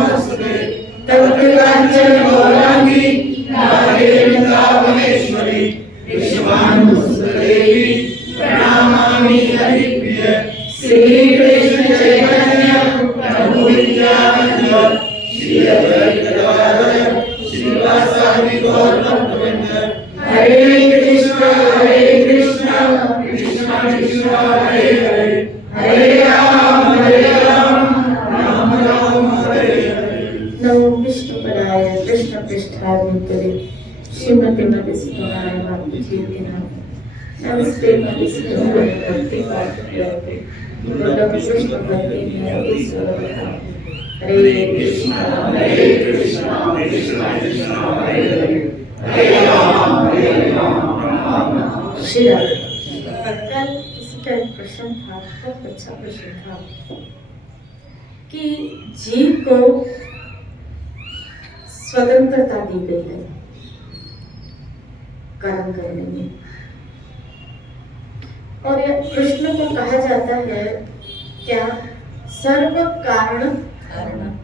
नमस्ते तप्त कांचन गौरांगी राधे वृंदावनेश्वरी विश्वानुसुतदेवी प्रणमामि हरिप्रिय श्री कृष्ण चैतन्य प्रभु नित्यानंद श्री अद्वैत गदाधर श्रीवासादि गौर भक्तवृंद हरे कृष्ण कृष्ण कृष्ण हरे हरे हरे राम राम राम हरे हरे। नमो विष्णुपदाय कृष्ण पृष्ठाय भूतले श्रीमती मधुसूदनाय मातृजीते नमः। नमस्ते मधुसूदनाय भक्ति पात्रते वल्लभ कृष्ण भक्ति ईश्वर हरे कृष्ण कृष्ण कृष्ण हरे हरे हरे राम राम श्री राम। कल इसी का एक प्रश्न था, बहुत अच्छा प्रश्न था कि जीव को स्वतंत्रता दी गई है कर्म करने में, और यह कृष्ण को कहा जाता है क्या सर्व कारण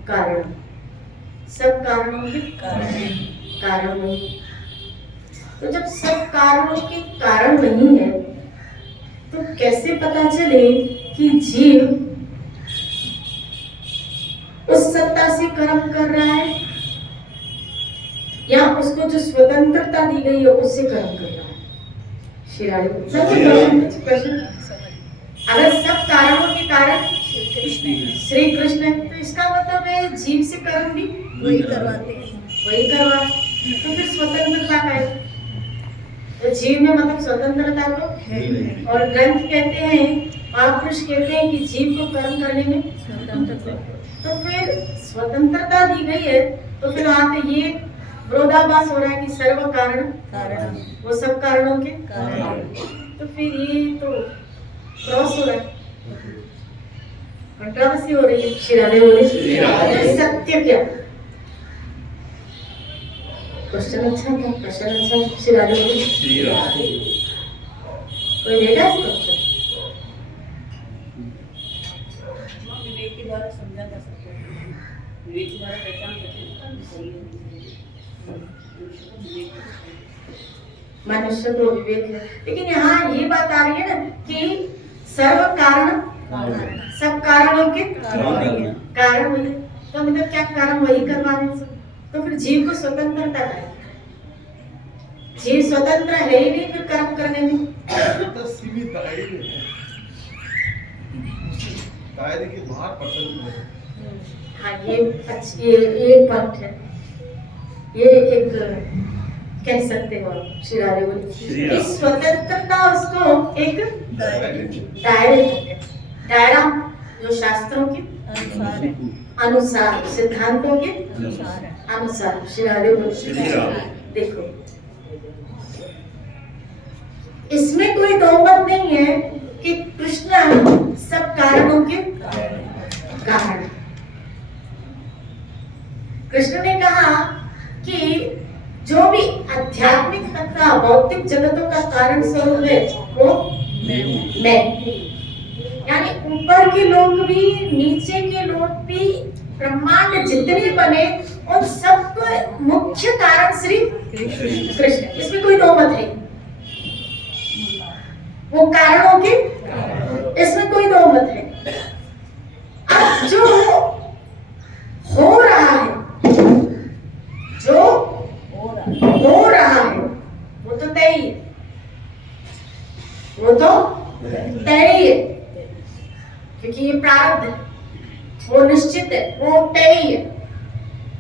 कारण, सब कारणों के कारण नहीं। तो जब सब कारणों के कारण नहीं है तो कैसे पता चले कि जीव उस सत्ता से कर्म कर रहा है या उसको जो स्वतंत्रता दी गई है उससे कर्म कर रहा है। शिराड़ी प्रश्न, अगर सब कारणों के कारण श्री कृष्ण है तो इसका मतलब है जीव से कर्म भी वही करवा, तो फिर स्वतंत्रता का है। तो जीव में मतलब स्वतंत्रता तो है। और ग्रंथ कहते हैं, महापुरुष कहते हैं कि जीव को कर्म करने में स्वतंत्रता, तो फिर स्वतंत्रता दी गई है तो फिर वहां पे ये विरोधाभास हो रहा है कि सर्व कारण वो सब कारणों के कारण, तो फिर ये तो क्रॉस हो रहा है, कंट्रोवर्सी हो रही है। शिराने बोले सत्य क्या? क्वेश्चन अच्छा था, प्रश्न अच्छा। शिराने बोले कोई देगा इसको विवेक के द्वारा समझा जा सकता है, विवेक के द्वारा पहचान सकते हैं मनुष्य को विवेक है। लेकिन यहाँ ये बात आ रही है ना कि सर्व कारण सब कारणों के कारण वही, तो मतलब क्या कारण वही करवा रहे हैं, तो फिर जीव को स्वतंत्रता है, जीव स्वतंत्र है ही नहीं फिर कर्म करने में, तो सीमित दायरे के बाहर पसंद है। हाँ ये अच्छी ये पॉइंट है, ये एक कह सकते हो शिरारे बोली कि स्वतंत्रता उसको एक दायरा जो शास्त्रों के अनुसार सिद्धांतों के अनुसार शिरारे बोली। देखो इसमें कोई दो मत नहीं है कि कृष्ण सब कारणों के कारण। कृष्ण ने कहा कि जो भी आध्यात्मिक तथा भौतिक जगतों का कारण स्वरूप है वो मैं, यानी ऊपर के लोग भी नीचे के लोग भी ब्रह्मांड जितने बने उन सबका मुख्य कारण श्री कृष्ण, इसमें कोई दो मत है। वो कारणों के इसमें कोई दो मत है। अब जो हो रहा है, जो हो रहा है वो तो तय है, वो तो तय है क्योंकि ये प्रारब्ध है, वो निश्चित है, वो तय है।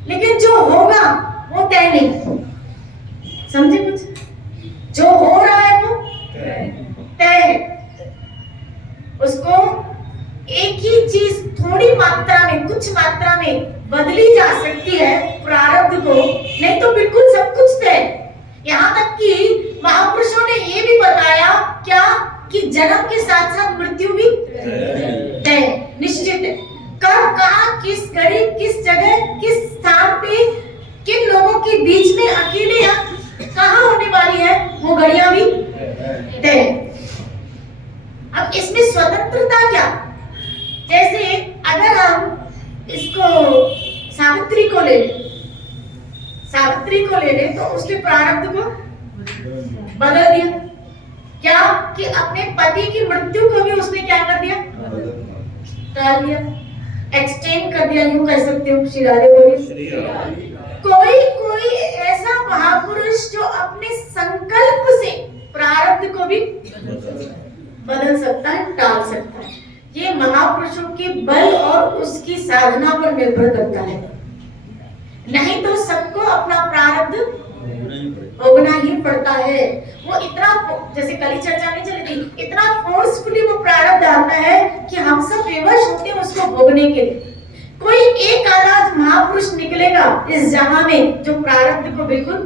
लेकिन जो होगा वो तय नहीं, समझे कुछ? जो हो रहा है वो तय है, उसको एक ही चीज थोड़ी मात्रा में, कुछ मात्रा में बदली जा सकती है प्रारब्ध को, नहीं तो बिल्कुल सब कुछ तय। यहाँ तक कि महापुरुषों ने ये भी बताया क्या कि जन्म के साथ साथ मृत्यु भी तय निश्चित है। कब कहाँ किस घड़ी किस जगह किस स्थान पे किन लोगों के बीच में अकेले कहाँ होने वाली है वो घड़ियां भी तय। अब इसमें स्वतंत्रता क्या? जैसे अगर हम इसको सावित्री को ले ले, सावित्री को ले ले तो उसके प्रारब्ध को बदल दिया। क्या कि अपने पति की मृत्यु को भी उसने क्या कर दिया, टाल दिया, एक्सटेंड कर दिया, यूं कह सकते हो। श्री राधे बोलिए। कोई कोई ऐसा महापुरुष जो अपने संकल्प से प्रारब्ध को भी बदल सकता है, टाल सकता है। ये महापुरुषों के बल और उसकी साधना पर निर्भर करता है। नहीं तो सबको अपना प्रारब्ध भोगना ही पड़ता है। वो इतना, जैसे कल ही चर्चा नहीं चली थी, इतना फोर्सफुली वो प्रारब्ध आता है कि हम सब विवश होते हैं उसको भोगने के लिए। कोई एक आधा महापुरुष निकलेगा इस जहां में जो प्रारब्ध को बिल्कुल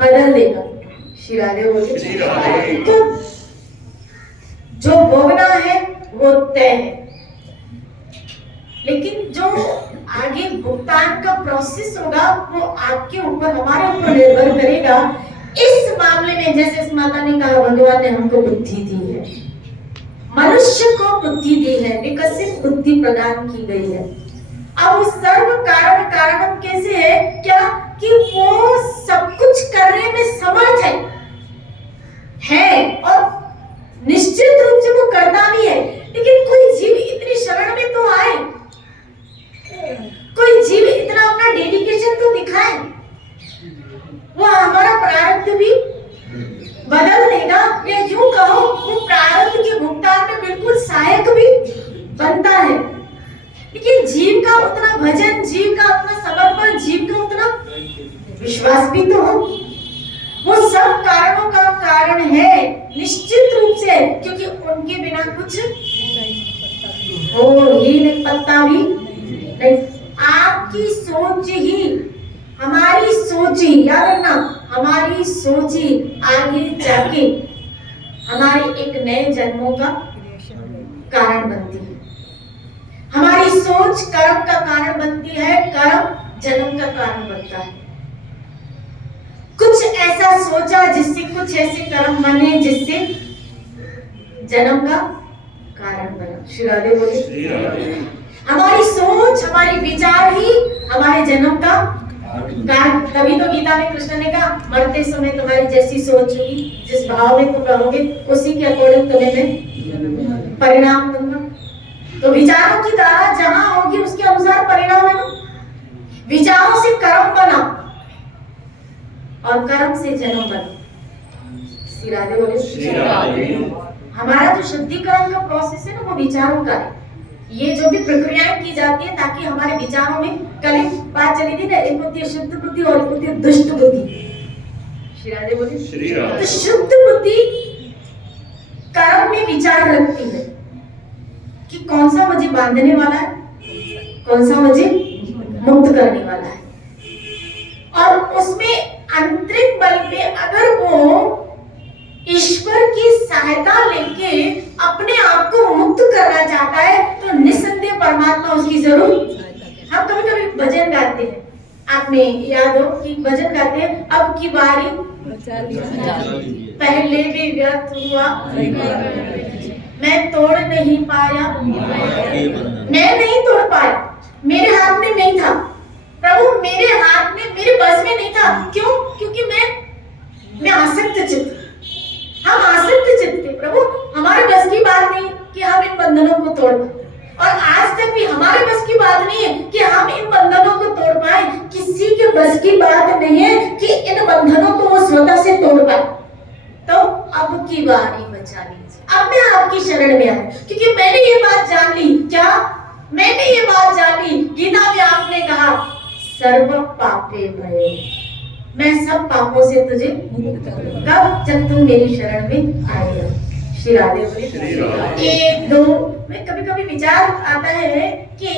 बदल देगा। श्री राधे बोलिए। तो जो भोगना है वो तय है, लेकिन जो आगे भुगतान का प्रोसेस होगा वो आपके ऊपर, हमारे ऊपर निर्भर करेगा। इस मामले में जैसे इस माता ने कहा, भगवान ने हमको बुद्धि दी है, मनुष्य को बुद्धि दी है, विकसित बुद्धि प्रदान की गई है। अब उस सर्व कारण कारणम कैसे है, क्या कि वो सब कुछ करने में समर्थ है और निश्चित रूप से वो करता भी है। लेकिन कोई जीव इतनी शरण में तो आए, कोई जीव इतना अपना डेडिकेशन तो दिखाए, वो हमारा प्रारब्ध भी बदल देगा, या यूं कहो वो प्रारब्ध के भुगतान में बिल्कुल सहायक भी बनता है। लेकिन जीव का उतना भजन, जीव का अपना समर्पण, जीव का उतना विश्वास भी तो हो। वो सब कारणों का कारण है निश्चित रूप से, क्योंकि उनके बिना कुछ हो ही नहीं, पत्ता भी नहीं। आपकी सोच ही, हमारी सोच ही, याद रखना, हमारी सोच ही आगे जाके हमारे एक नए जन्मों का कारण बनती है। हमारी सोच कर्म का कारण बनती है, कर्म जन्म का कारण बनता है। कुछ ऐसा सोचा जिससे कुछ ऐसे कर्म बने जिससे जन्म का कारण बना। श्री राधे बोलिए। हमारी सोच, हमारी विचार ही हमारे जन्म का कारण। तभी तो गीता में कृष्ण ने कहा, मरते समय तुम्हारी जैसी सोच होगी, जिस भाव में तुम रहोगे उसी के अकॉर्डिंग तुम्हें मैं परिणाम दूंगा। तो विचारों की धारा जहां होगी उसके अनुसार परिणाम है ना। विचारों से कर्म बना और कर्म से जन्म बना। श्री राधे बोले। हमारा जो शुद्धिकरण का प्रोसेस है ना वो विचारों का है। ये जो भी प्रक्रियाएं की जाती है ताकि हमारे विचारों में, कल एक बात चली थी ना, एक होती है शुद्ध बुद्धि और एक होती है दुष्ट बुद्धि। श्री राधे बोले। तो शुद्ध बुद्धि कर्म में विचार रखती है कि कौन सा मुझे बांधने वाला है, कौन सा मुझे मुक्त करने वाला है, और उसमें आंतरिक बल पे अगर वो ईश्वर की सहायता लेके अपने आप को मुक्त करना चाहता है तो निसंदेह परमात्मा उसकी जरूर। हम कभी कभी भजन गाते हैं, आपने याद हो कि भजन गाते हैं, अब की बारी पहले भी व्यर्थ हुआ, मैं तोड़ नहीं पाया, मैं नहीं तोड़ पाया, मेरे हाथ में नहीं था प्रभु, मेरे हाथ में, मेरे बस में नहीं था। क्यों? क्योंकि मैं आसक्त चित्त, हम आसक्त चित्त थे प्रभु, हमारे बस की बात नहीं कि हम इन बंधनों को तोड़ पाए, और आज तक भी हमारे बस की बात नहीं है कि हम इन बंधनों को तोड़ पाए। किसी के बस की बात नहीं है कि इन बंधनों को वो स्वतः से तोड़ पाए। तो अब की बारी बचा लीजिए, अब मैं आपकी शरण में आया, क्योंकि मैंने ये बात जान ली। क्या? मैंने ये बात जान ली, गीता में आपने कहा सर्व पापे भये, मैं सब पापों से तुझे कब? जब तुम मेरी शरण में आएगा। श्री राधे बोले। एक दो में कभी कभी विचार आता है कि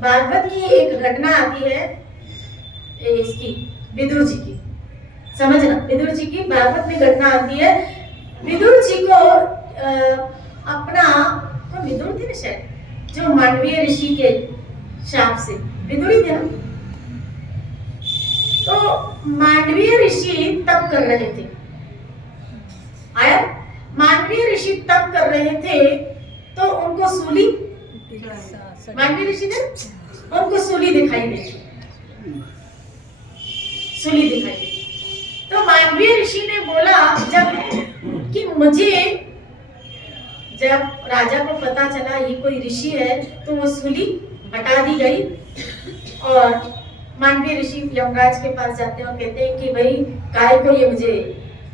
भागवत की एक घटना आती है, इसकी विदुर जी की, समझना, विदुर जी की भागवत में घटना आती है। विदुर जी को अपना, तो विदुर थे ना शायद, जो मांडवीय ऋषि के शाप से विदुर ही थे ना, तो मांडवीय ऋषि तप कर रहे थे। आया, मांडवीय ऋषि तप कर रहे थे तो उनको सूली, मांडवीय ऋषि थे, उनको सूली दिखाई दी। सूली दिखाई दी। तो मांडवीय ऋषि ने बोला जब कि मुझे, जब राजा को पता चला ये कोई ऋषि है तो वो सूली हटा दी गई। और मांडवीय ऋषि यमराज के पास जाते हैं और कहते हैं कि भाई काय को ये मुझे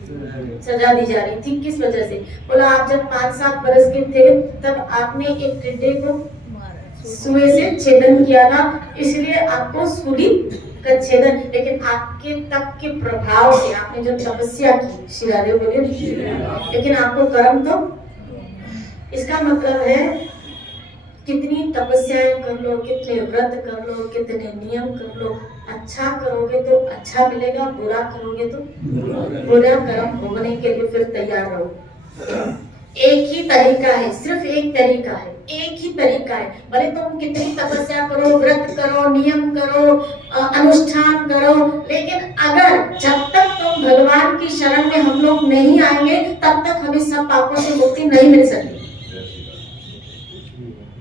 सजा दी जा रही थी, किस वजह से? बोला आप जब 5-7 बरस के थे तब आपने एक टिड्डे को सुए से छेदन किया था, इसलिए आपको सूली का छेदन। लेकिन आपके तप के प्रभाव से आपने जो तपस्या की, शिरादेव बोलिए, लेकिन आपको कर्म तो, इसका मतलब है कितनी तपस्याएं कर लो, कितने व्रत कर लो, कितने नियम कर लो, अच्छा करोगे तो अच्छा मिलेगा, बुरा करोगे तो बुरा कर्म भोगने के लिए फिर तैयार रहो। एक ही तरीका है, सिर्फ एक तरीका है, एक ही तरीका है। भले तुम कितनी तपस्या करो, व्रत करो, नियम करो, अनुष्ठान करो, लेकिन अगर जब तक तुम भगवान की शरण में हम लोग नहीं आएंगे तब तक हमें सब पापों से मुक्ति नहीं मिल सकती।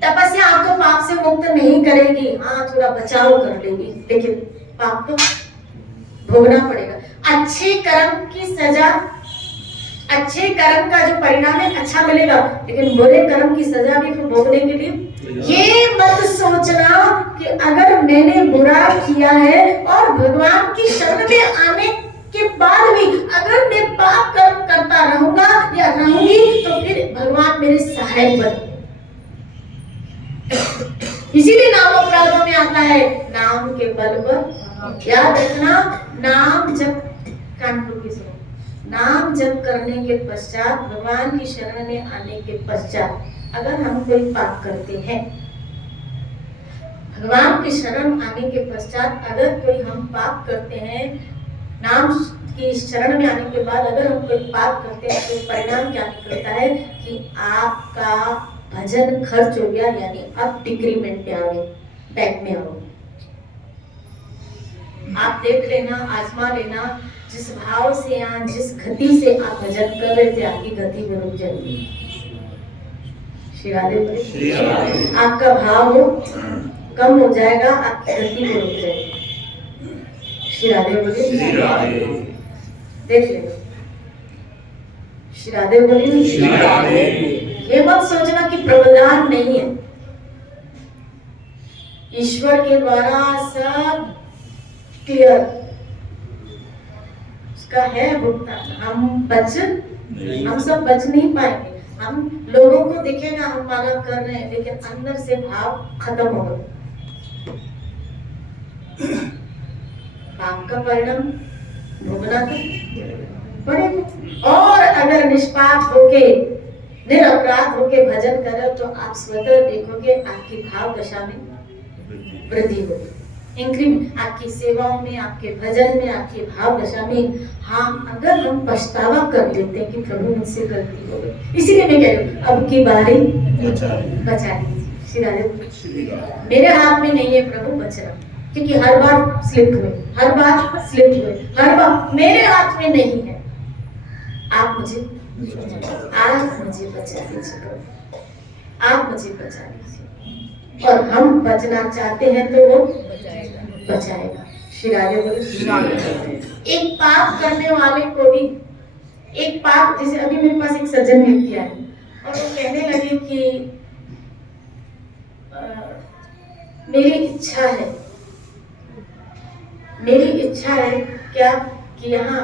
तपस्या आपको पाप से मुक्त नहीं करेगी, हाँ थोड़ा बचाव कर लेगी, लेकिन पाप तो भोगना पड़ेगा। अच्छे कर्म की सजा, अच्छे कर्म का जो परिणाम है अच्छा मिलेगा, लेकिन बुरे कर्म की सजा भी फिर भोगने के लिए ये मत सोचना कि अगर मैंने बुरा किया है और भगवान की शरण में आने के बाद भी अगर मैं पाप कर्म करता रहूंगा या रहूंगी तो फिर भगवान मेरे सहायक बने। इसीलिए नाम अपराधों में आता है नाम के बल पर, याद रखना, नाम जब, कानपुर की सुनो, नाम जप करने के पश्चात, भगवान की शरण में आने के पश्चात अगर हम कोई पाप करते हैं, भगवान की शरण आने के पश्चात अगर कोई हम पाप करते हैं, नाम की शरण में आने के बाद अगर हम कोई पाप करते हैं तो परिणाम क्या निकलता है कि आपका भजन खर्च हो गया, यानी अब डिक्रीमेंट पे आ गए, बैक में आओ। आप देख लेना, आजमा लेना, जिस भाव से या जिस गति से आप भजन कर रहे थे आपकी गति में रुक जाएगी। श्री आपका भाव कम हो जाएगा, आपकी गति में रुक जाएगी। श्री राधे बोलिए, देख लेना। श्री राधे बोलिए। ये मत सोचना कि प्रबंधन नहीं है, ईश्वर के द्वारा सब क्लियर उसका है भुगतान। हम सब बच नहीं पाएंगे। हम लोगों को दिखेगा हम माला कर रहे हैं, लेकिन अंदर से भाव खत्म हो गए, पाप का परिणाम भोगना तो पड़ेगा। और अगर निष्पाप होके, निरपराध होके भजन करो तो आप स्वतः देखोगे आपकी भाव दशा में वृद्धि होगी, इंक्रीमेंट आपकी सेवाओं में, आपके भजन में, आपकी भाव दशा में। हाँ, अगर हम पछतावा कर लेते हैं कि प्रभु मुझसे गलती हो गई, इसीलिए मैं कह रही हूँ अब की बारी बचा लीजिए। मेरे हाथ में नहीं है प्रभु बचना, क्योंकि हर बार स्लिप हुए, हर बार मेरे हाथ में नहीं है। आप मुझे बचा दीजिए, आप मुझे बचा दीजिए। और हम बचना चाहते हैं तो वो बचाएगा। श्री राधे बोले। एक पाप करने वाले को भी, एक पाप, जैसे अभी मेरे पास एक सज्जन व्यक्ति आए और वो कहने लगे कि मेरी इच्छा है क्या कि यहाँ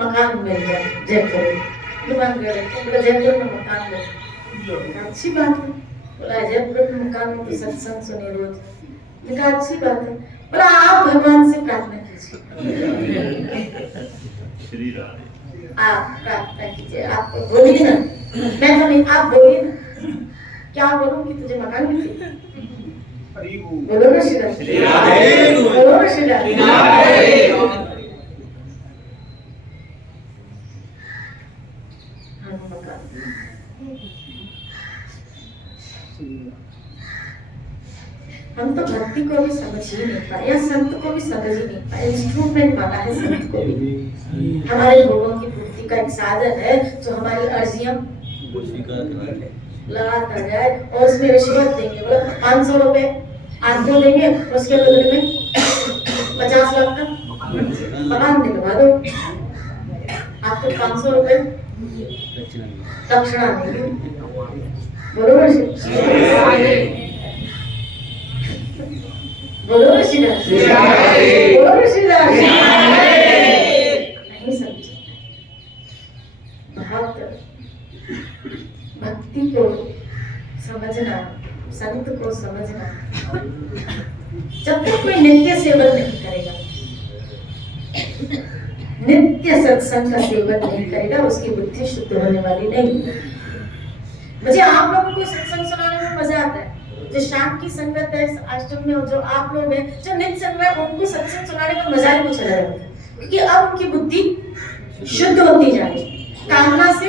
मकान मिल जाए जयपुर में। बोला जयपुर में मकान मिल, अच्छी बात है। बोला जयपुर में मकान में तो सत्संग सुने रोज, मैंने अच्छी बात है। बोला आप भगवान से प्रार्थना कीजिए, आप प्रार्थना कीजिए, आप बोलिए ना, मैं तो नहीं, आप बोलिए ना। क्या बोलूं कि तुझे मकान मिलती? बोलो ना श्री राधे, बोलो ना श्री राधे। हम तो भक्ति को भी समझ ही नहीं पाए, या संत को भी समझ ही नहीं पाए। इंस्ट्रूमेंट बना है संत को भी, हमारे भोगों की पूर्ति का एक साधन है जो हमारी अर्जियां लगाता जाए और उसमें रिश्वत देंगे। बोला 500 रुपए आज को देंगे, उसके बदले में 50 लाख का मकान दिलवा दो, आपको 500 रुपए दक्षिणा देंगे। बोलो ना बोलो ना श्री बोलो ना श्री नहीं समझे। बहुत भक्ति को समझना, संत को समझना, जब तक कोई नित्य सेवन नहीं करेगा, नित्य सत्संग का सेवन नहीं करेगा, उसकी बुद्धि शुद्ध होने वाली नहीं है। मुझे आप लोगों को सत्संग सुनाने में मजा आता है। जो शाम की संगत है, आश्रम में जो आप लोग हैं, जो नित्य संग है, उनको सत्संग सुनाने में मजा ही कुछ अलग है, क्योंकि अब उनकी बुद्धि शुद्ध होती जा रही है, कामना से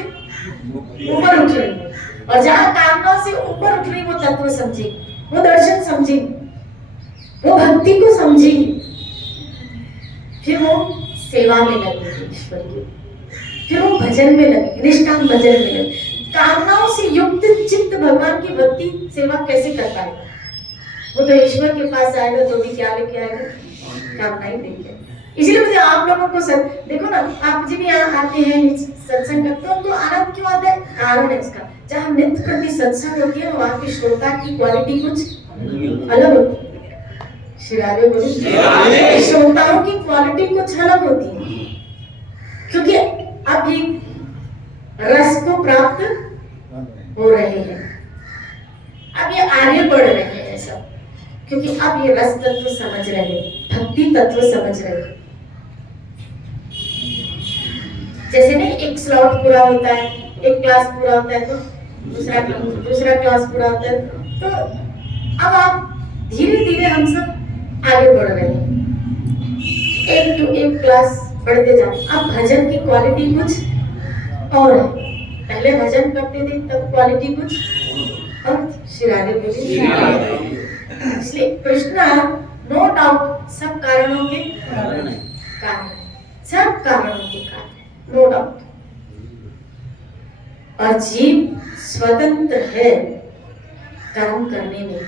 ऊपर उठ रही है, और जहाँ कामना से ऊपर उठ रही वो तत्व समझेगी, वो दर्शन समझेगी, वो भक्ति को समझेगी, फिर वो सेवा में लगेगी ईश्वर की, फिर वो भजन में लगेगी, निष्काम भजन में लगेगी। कामनाओं से युक्त चित्त भगवान की भक्ति सेवा कैसे कर पाएगा? वो तो ईश्वर के पास आएगा तो भी क्या लेके आएगा? कामना ही लेके। इसलिए मुझे आप लोगों को देखो ना, आप जी भी यहाँ आते हैं सत्संग करते हो तो आनंद क्यों आता है? कारण है इसका, जहाँ नित्य प्रति सत्संग होती है वहाँ की श्रोता की क्वालिटी कुछ अलग होती है। शिरारे बोले, श्रोताओं की क्वालिटी कुछ अलग होती है, क्योंकि अब ये रस को प्राप्त हो रहे हैं, अब ये आगे बढ़ रहे हैं सब, क्योंकि अब ये रस तत्व समझ रहे हैं, भक्ति तत्व समझ रहे हैं। जैसे नहीं एक स्लॉट पूरा होता है, एक क्लास पूरा होता है तो दूसरा क्लास पूरा होता है, तो अब आप धीरे धीरे हम सब आगे बढ़ रहे हैं, एक टू एक क्लास बढ़ते जाए। अब भजन की क्वालिटी कुछ और है, पहले भजन करते थे तब क्वालिटी कुछ और शिरारे बोली। इसलिए कृष्णा नो डाउट सब कारणों के कारण, सब कारणों के कारण, नो डाउट। और जीव स्वतंत्र है कर्म करने में,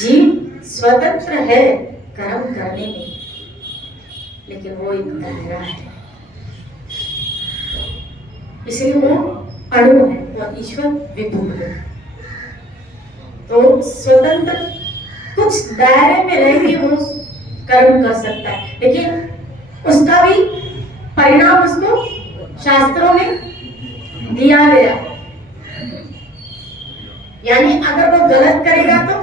जीव स्वतंत्र है कर्म करने में, लेकिन वो एक दायरा है, इसलिए वो अणु है और ईश्वर विभु है। तो स्वतंत्र कुछ दायरे में रह के वो कर्म कर सकता है, लेकिन उसका भी परिणाम उसको शास्त्रों में दिया गया। यानी अगर वो गलत करेगा तो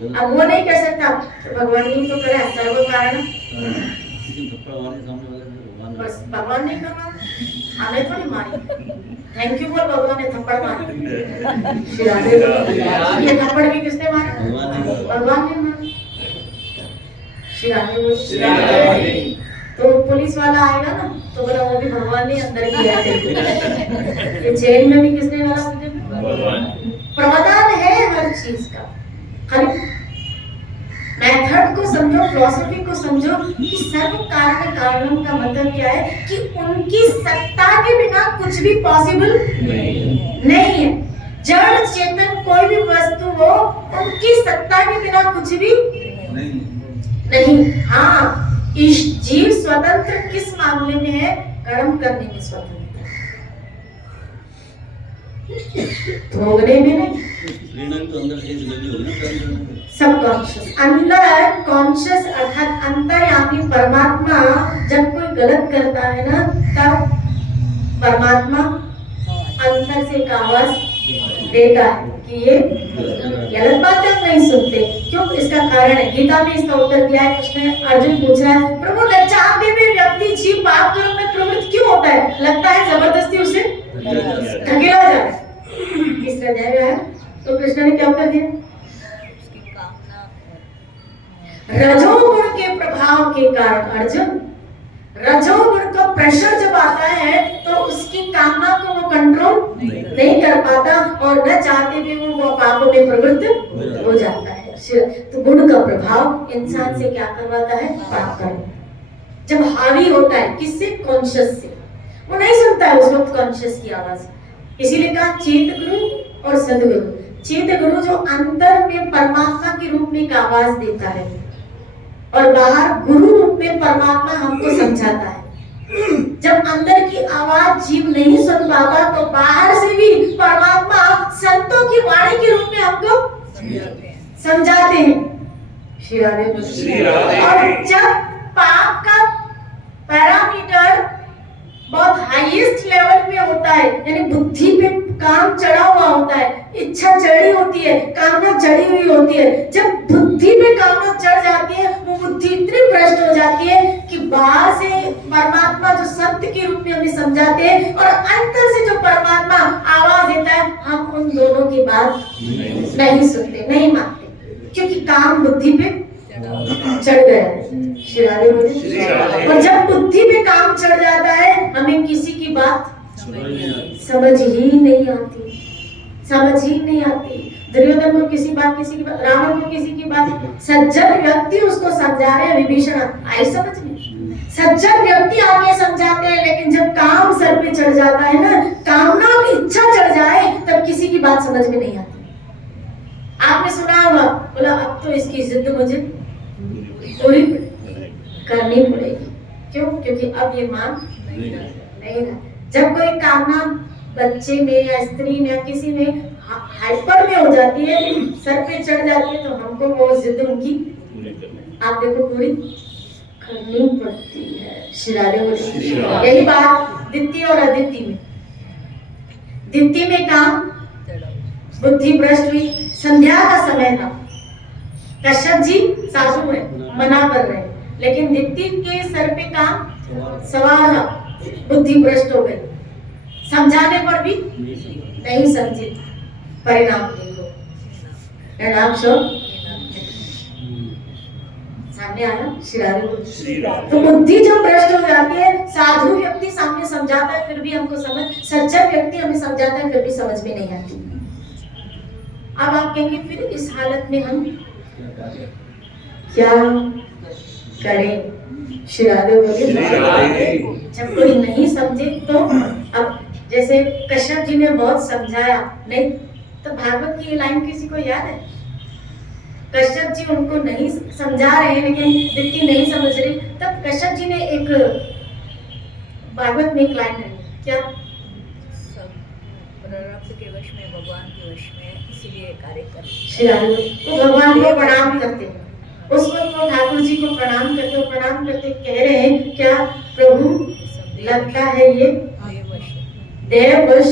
अब वो नहीं कर सकता, तो भगवान ने तो करा सर्व कारण, बस भगवान ने कहा हमें थोड़ी मारी, थैंक यू बोल भगवान ने थप्पड़ मारी। ये थप्पड़ भी किसने मारा? भगवान ने मारा। श्री तो पुलिस वाला आएगा ना तो बोला वो भी भगवान ने अंदर किया है। ये जेल में भी किसने मारा? मुझे प्रावधान है हर चीज का, खाली मेथड को समझो, फिलॉसफी को समझो कि सर्व कारण कारणों का मतलब क्या है कि उनकी सत्ता के बिना कुछ भी पॉसिबल नहीं है। जड़ चेतन कोई भी वस्तु हो, उनकी सत्ता के बिना कुछ भी नहीं। हाँ, इस जीव स्वतंत्र किस मामले में है? कर्म करने में स्वतंत्र, भोगने में नहीं। सब कॉन्शियस, अंदर कॉन्शियस अर्थात अंतर्यामी परमात्मा जब कोई गलत करता है ना, तब परमात्मा अंदर से एक आवाज देता है कि ये गलत बात है, नहीं सुनते। क्यों? इसका कारण है, गीता में इसका उत्तर दिया है। कृष्ण अर्जुन पूछ रहा है, प्रभु लज्जाते में व्यक्ति जीव पाप कर्म में प्रवृत्त क्यों होता है? लगता है जबरदस्ती उसे धकेला जाए। इस अध्याय में है तो कृष्ण ने क्या कर दिया? रजोगुण के प्रभाव के कारण अर्जुन, रजोगुण का प्रेशर जब आता है तो उसकी कामना को वो कंट्रोल नहीं कर पाता और न चाहते भी वो पापों में प्रवृत्त हो जाता है। तो गुण का प्रभाव इंसान से क्या करवाता है? पाप करना। जब हावी होता है किससे? कॉन्शियस से। वो नहीं सुनता है उस वक्त कॉन्शियस की आवाज, इसीलिए कहा चेत गुरु और सदगुरु। चेत गुरु जो अंतर में परमात्मा के रूप में एक आवाज देता है, और बाहर गुरु रूप में परमात्मा हमको समझाता है। जब अंदर की आवाज जीव नहीं सुन पाता तो बाहर से भी परमात्मा संतों की वाणी के रूप में हमको समझाते हैं। श्री राधे। और जब पाप का पैरामीटर बहुत हाईएस्ट लेवल पे होता है, यानी बुद्धि पे काम चढ़ा हुआ होता है, इच्छा चढ़ी होती है, कामना चढ़ी हुई होती है, जब बुद्धि पे कामना चढ़ जाती है वो बुद्धि इतनी भ्रष्ट हो जाती है कि बाहर से परमात्मा जो सत्य के रूप में हमें समझाते हैं और अंतर से जो परमात्मा आवाज देता है, हम उन दोनों की बात नहीं सुनते, नहीं मानते, क्योंकि काम बुद्धि पे चढ़ गया है। श्री राधे बोले। और जब बुद्धि पे काम चढ़ जाता है हमें किसी की बात समझ ही नहीं आती, समझ ही नहीं आती। दुर्योधन को किसी बात, रावण को किसी की बात, सज्जन व्यक्ति उसको समझा रहे हैं, विभीषण आई समझ में, सज्जन व्यक्ति आके समझाते हैं, लेकिन जब काम सर पे चढ़ जाता है ना, कामना की इच्छा चढ़ जाए, तब किसी की बात समझ में नहीं आती। आपने सुना होगा, बोला अब तो इसकी जिद मुझे पूरी करनी पड़ेगी। क्यों? क्योंकि अब ये मान नहीं रहा। जब कोई कामना बच्चे में या स्त्री में या किसी में हाइपर में हो जाती है, सर पे चढ़ जाती है, तो हमको वो जिद उनकी आप देखो पूरी करनी पड़ती है। श्री राधे बोले। यही बात दित्य और अदिति में। दित्य में काम बुद्धि भ्रष्ट हुई, संध्या का समय था, कश्यप जी सासू है मना कर रहे हैं, लेकिन दित्य के सर पे काम सवार था, बुद्धि भ्रष्ट हो गई, समझाने पर भी नहीं समझे, परिणाम देखो, परिणाम सामने आया। श्री राधे। तो बुद्धि जब भ्रष्ट हो जाती है, साधु व्यक्ति सामने समझाता है फिर भी हमको समझ, सज्जन व्यक्ति हमें समझाता है फिर भी समझ में नहीं आती। अब आप कहेंगे फिर इस हालत में हम क्या करें? श्री राधे बोले। जब कोई नहीं समझे तो अब जैसे कश्यप जी ने बहुत समझाया, नहीं तो भागवत की ये लाइन किसी को याद है? कश्यप जी उनको नहीं समझा रहे हैं, लेकिन दित्य नहीं समझ रही, तब कश्यप जी ने एक भागवत में एक लाइन है, क्या? प्रारब्ध के वश में, भगवान के वश में, इसीलिए कार्य करते। श्री राधे। तो भगवान को प्रणाम करते हैं, उस वक्त वो ठाकुर जी को प्रणाम करते कह रहे हैं, क्या प्रभु लगता है ये देववश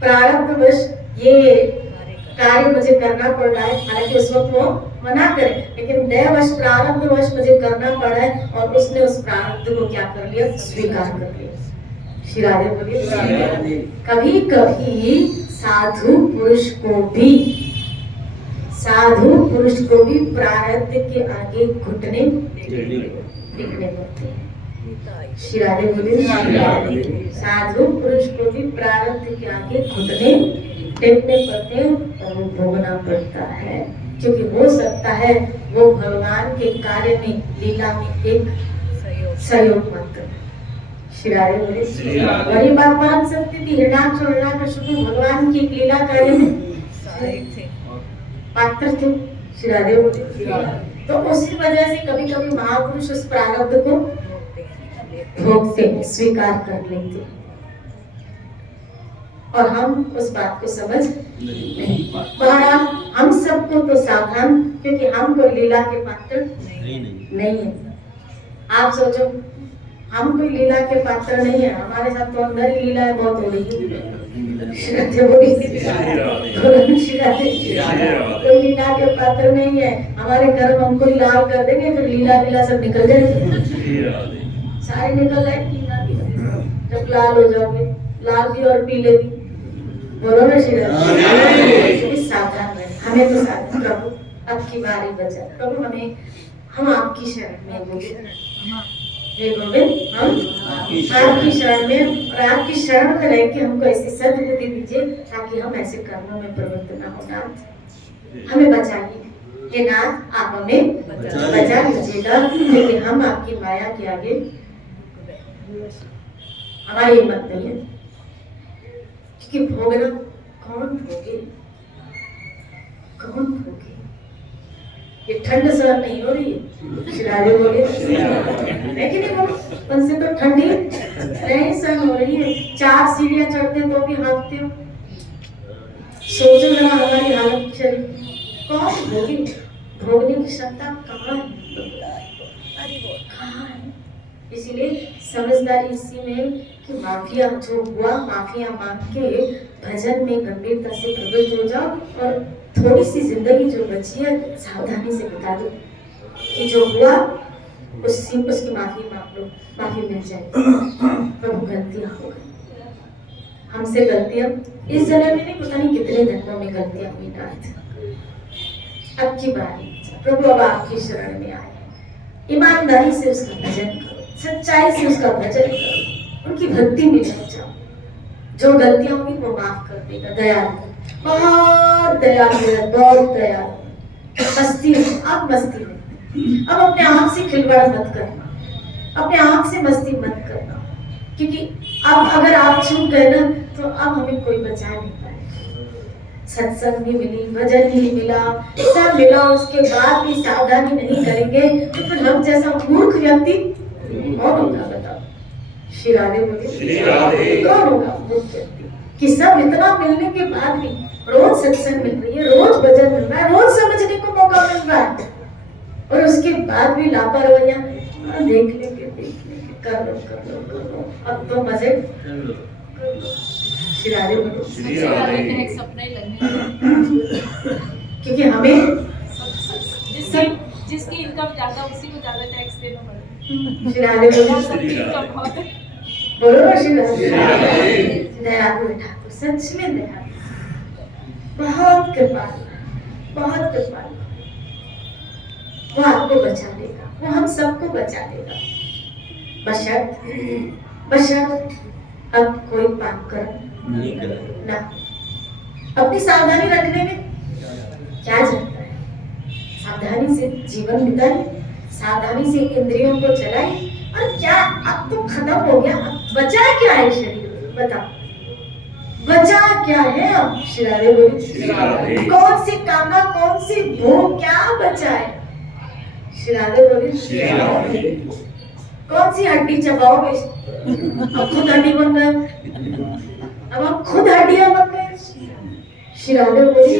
प्रारब्धवश ये कार्य मुझे करना पड़ रहा है। हालांकि उस वक्त वो मना करे, लेकिन देववश प्रारब्धवश मुझे करना पड़ा है, और उसने उस प्रारब्ध को क्या कर लिया? स्वीकार कर लिया। श्री राधे बोलिए। कभी कभी साधु पुरुष को भी प्रारब्ध के आगे घुटने टेकने पड़ते हैं। श्री राधे बोलिए। साधु पुरुष को भी प्रारब्ध के आगे घुटने टेकने पड़ते हैं और वो भोगना पड़ता है, क्योंकि हो सकता है वो भगवान के कार्य में, लीला में एक सहयोग मात्र। श्री राधे बोलिए। वही बात परम सत्य थी, हिरण्याक्ष और हिरण्यकशिपु भगवान की लीला कार्य में पात्र थे। श्री राधे बोलिए। तो उसी वजह से कभी कभी महापुरुष उस प्रारब्ध को भोगते, स्वीकार कर लेते, और हम उस बात को समझ नहीं पाते। हम सबको तो सावधान, क्योंकि हम कोई लीला के पात्र नहीं है। आप सोचो, हम कोई लीला के पात्र नहीं है, हमारे साथ तो अंदर ही लीलाएं बहुत हो रही है। कोई लीला के पात्र नहीं है, हमारे कर्म हमको लाल कर देंगे, फिर लीला सब निकल जाएंगे, सारे निकल जाएंगे। जब लाल हो जाओगे, लाल भी और पीले भी, बोलो ना श्री राधे। सावधान रहे, हमें तो सावधान, प्रभु अब की बारी बचा, प्रभु हमें, हम आपकी शरण में गोविंद, हम आपकी शरण में, और आपकी शरण में रह के हमको ऐसी सद्बुद्धि दीजिए ताकि हम ऐसे कर्मों में प्रवृत्त न हो। नाथ हमें बचाइए, हे नाथ आप हमें बचा लीजिएगा, लेकिन हम आपकी माया के आगे हमारी हिम्मत नहीं है, क्योंकि भोगना कौन भोगे? ये ठंड सहन नहीं हो रही है। श्री राधे बोले, है कि नहीं बोलो? उनसे तो ठंडी नहीं सहन हो रही है, 4 सीढ़ियां चढ़ते तो भी हाँफते हो। सोचो जरा हमारी हालत शरीर कौन भोगी, भोगने की क्षमता कहाँ है? कहाँ है? इसीलिए समझदारी इसी में कि माफिया जो हुआ माफिया मांग के भजन में गंभीरता से प्रवृत्त हो जाओ और थोड़ी सी जिंदगी जो बची है सावधानी से बिता दो कि जो हुआ उसकी माफी मांग लो, माफी मिल जाए। प्रभु गलतियां हो गई हमसे, गलतियां इस जन्म में नहीं पता नहीं कितने जन्मों में गलतियां हुई नाथ। अब की बारी प्रभु, अब आपकी शरण में आए, ईमानदारी से उसका भजन करो, सच्चाई से उसका भजन करो, उनकी भक्ति में लग जाओ। जो गलतियां होंगी वो माफ कर देगा, दयालु, बहुत दयालु है, बहुत दयालु। मस्ती में, अब मस्ती में, अब अपने आप से खिलवाड़ मत करना, अपने आप से मस्ती मत करना, क्योंकि अब अगर आप छूट गए ना तो अब हमें कोई बचा नहीं पाएगा। सत्संग नहीं मिली, भजन नहीं मिला, सब मिला, उसके बाद भी सावधानी नहीं करेंगे तो फिर हम जैसा मूर्ख व्यक्ति कौन होगा बताओ? श्री राधे बोले, कौन होगा मूर्ख व्यक्ति कि सब इतना मिलने के बाद भी रोज सत्संग मिल रही है, रोज भजन मिल रहा है, रोज समझने को मौका मिल रहा है और उसके बाद भी लापरवाहियां, देख लेंगे कर लो, अब तो मजे। श्री राधे बोलो, क्योंकि हमें जिसकी इनकम ज्यादा उसी को ज्यादा टैक्स देना पड़ेगा। श्री राधे बोलो, सबकी इनकम बहुत है। बोलो ना श्री राधे। दयालु ठाकुर, सच में दयालु, बहुत कृपालु, बहुत कृपालु। वो आपको बचा लेगा, वो हम सबको बचा लेगा, बशर्त अब कोई पाप कर ना। अपनी सावधानी रखने में क्या जाता है? सावधानी से जीवन बिताए, सावधानी से इंद्रियों को चलाए, और क्या अब तो खत्म हो गया, अब बचा क्या है शरीर? बताओ बचा क्या है? अब श्री राधे बोली, कौन सी कामना, कौन सी भूख, क्या बचा है? श्री राधे बोली, कौन सी हड्डी चबाओगे? अब खुद हड्डी बन गए, अब हम खुद हड्डियां बन गए। श्री राधे बोली,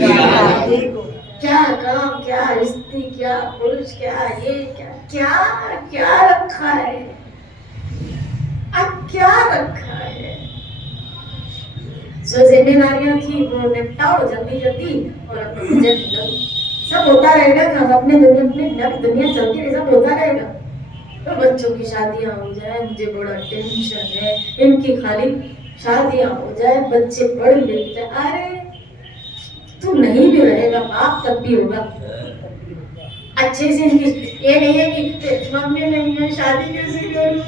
क्या काम, क्या स्त्री, क्या पुरुष, क्या ये, क्या क्या रखा है? अब क्या रखा है? जो जिम्मेदारियां थी वो निपटाओ जल्दी जल्दी और अपने भजन में लगो। सब होता रहेगा, हम अपने दुनिया चलती रहे, सब होता रहेगा। तो बच्चों की शादियां हो जाए, मुझे बड़ा टेंशन है, इनकी खाली शादियां हो जाए, बच्चे पढ़ लिख जाए। अरे तू नहीं भी रहेगा बाप तब भी होगा अच्छे से। इनकी ये नहीं है कि मम्मी नहीं है शादी कैसे करूं,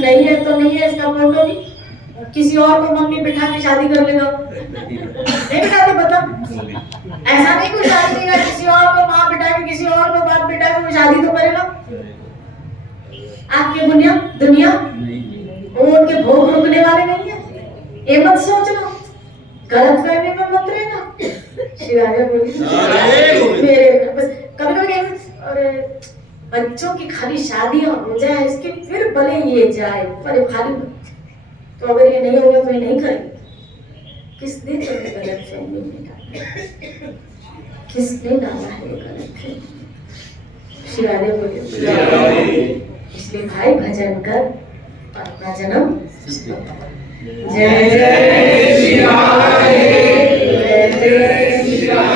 नहीं है तो नहीं है, इसका फोटो भी किसी और को मम्मी बिठा के शादी कर लेगा, नहीं बिठाते? बता, ऐसा नहीं कोई शादी करेगा, किसी और को माँ बिठा के, किसी और को बाप बिठा के वो शादी तो करेगा। आपकी दुनिया वो उनके भोग रुकने वाले नहीं है, ये मत सोचना, गलत फहमी में मत रहना। श्री राधे बोली, मेरे बस कभी अरे बच्चों की खाली शादियां हो जाए इसके फिर भले ये जाए, पर खाली तो अगर ये नहीं होगा तो ये नहीं करेंगे। किसने तुम्हें गलत फहमी में डाला? किसने डाला है गलत फहमी? श्री राधे बोली, इसलिए भाई भजन कर और अपना जन्म जय जय